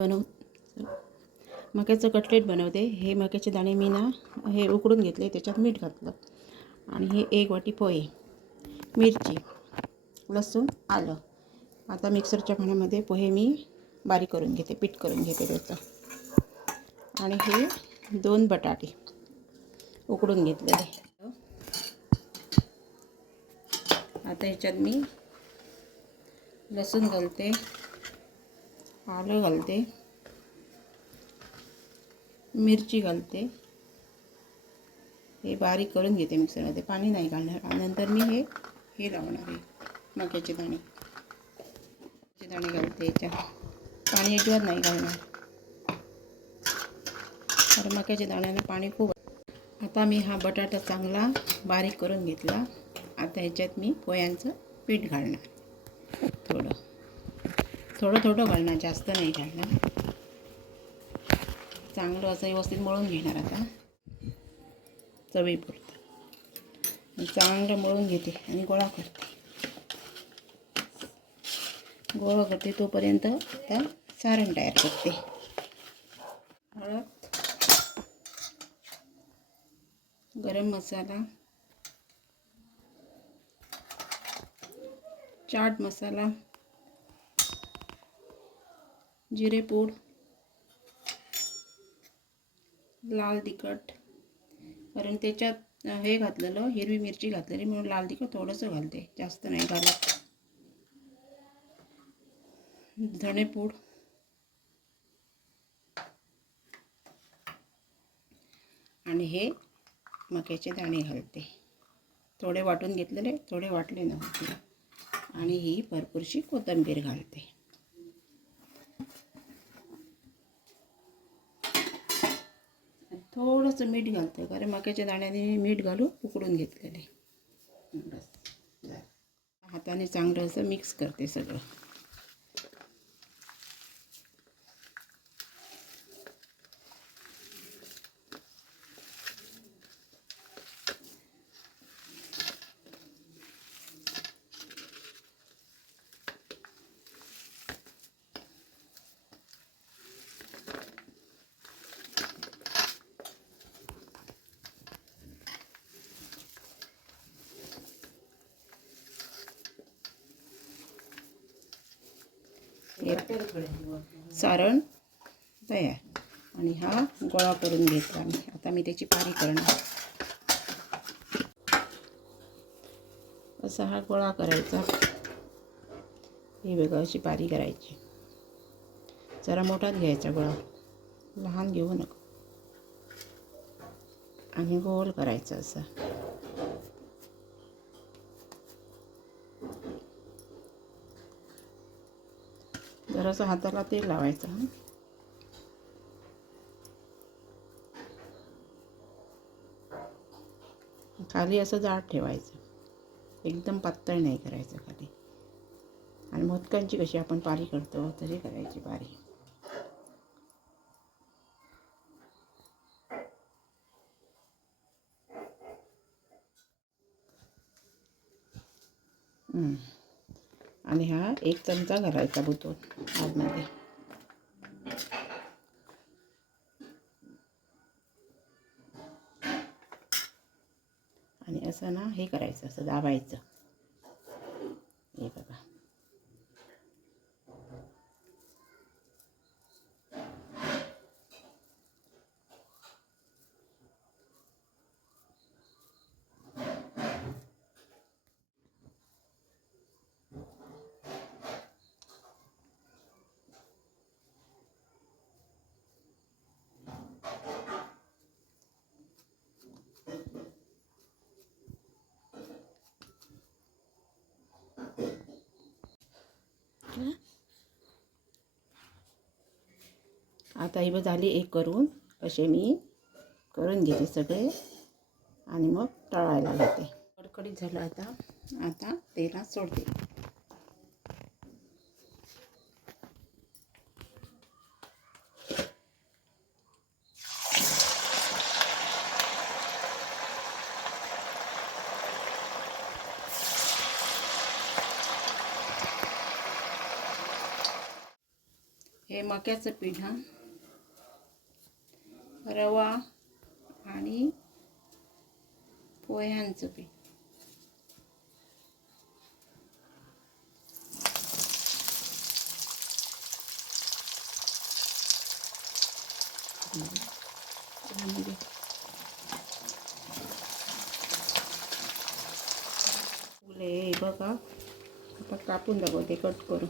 बनव मक्याचं कटलेट बनवते. हे मक्याचे दाणे मी ना हे उकडून घेतले, त्याच्यात मीठ घातलं आणि हे 1 वाटी पोहे, मिरची, लसूण, आलं. आता मिक्सरच्या भांड्यामध्ये पोहे मी बारीक करून घेते, पीठ करून घेते त्याचं. आणि हे 2 बटाटे उकडून घेतलेले. आता ह्याच्यात मी लसूण घालते, आलं घालते, मिरची घालते. हे बारीक करून घेते मिक्सरमध्ये, पाणी नाही घालणार. आणि नंतर मी हे लावणार आहे मक्याचे दाणे. घालते याच्यात, पाणी अजिबात नाही घालणार कारण मक्याच्या दाण्यांना पाणी खूप. आता मी हा बटाटा चांगला बारीक करून घेतला. आता ह्याच्यात मी पोह्यांचं पीठ घालणार. थोडं घालणार, जास्त नाही घालणार. चांगलं असं व्यवस्थित मळून घेणार. आता चवीपुरतं चांगलं मळून घेते आणि गोळा करते तोपर्यंत आता सारण तयार करते. हळद, गरम मसाला, चाट मसाला, जिरेपूड, लाल तिखट. कारण त्याच्यात हे घातलेलं, हिरवी मिरची घातलेली म्हणून लाल तिखट थोडंसं घालते, जास्त नाही घालत. धणेपूड, आणि हे मक्याचे दाणे घालते. थोडे वाटून घेतलेले, थोडे वाटले नव्हते. आणि ही भरपूरशी कोथिंबीर घालते. थोडंसं मीठ घालते, कारण मक्याच्या दाण्याने मी मीठ घालून उकडून घेतलेले. हाताने चांगलं असं मिक्स करते सगळं. सारण तयार. आणि हा गोळा करून घेतला मी. आता मी त्याची पारी करणार. असा हा गोळा करायचा. हे बघा, अशी पारी करायची. जरा मोठाच घ्यायचा गोळा, लहान घेऊ नको. आणि गोल करायचा असा. जरासं हाताला तेल लावायचं. खाली असं जाड ठेवायचं, एकदम पातळ नाही करायचं खाली. आणि मोदकांची कशी आपण पारी करतो तशी करायची पारी. आणि हा 1 चमचा घालायचा बुतून आतमध्ये. आणि असं ना हे करायचं, असं दाबायचं. हे बघा, आता ही झाली एक करून. असे मी करून घेते सगळे आणि मग तळायला घेते. कडकडीत झालं. आता तेलात सोडते. हे मक्याचं पीठ हा, रवा आणि पोह्यांचं पीठ. फुले बघा, आता कापून दाखवते कट करून.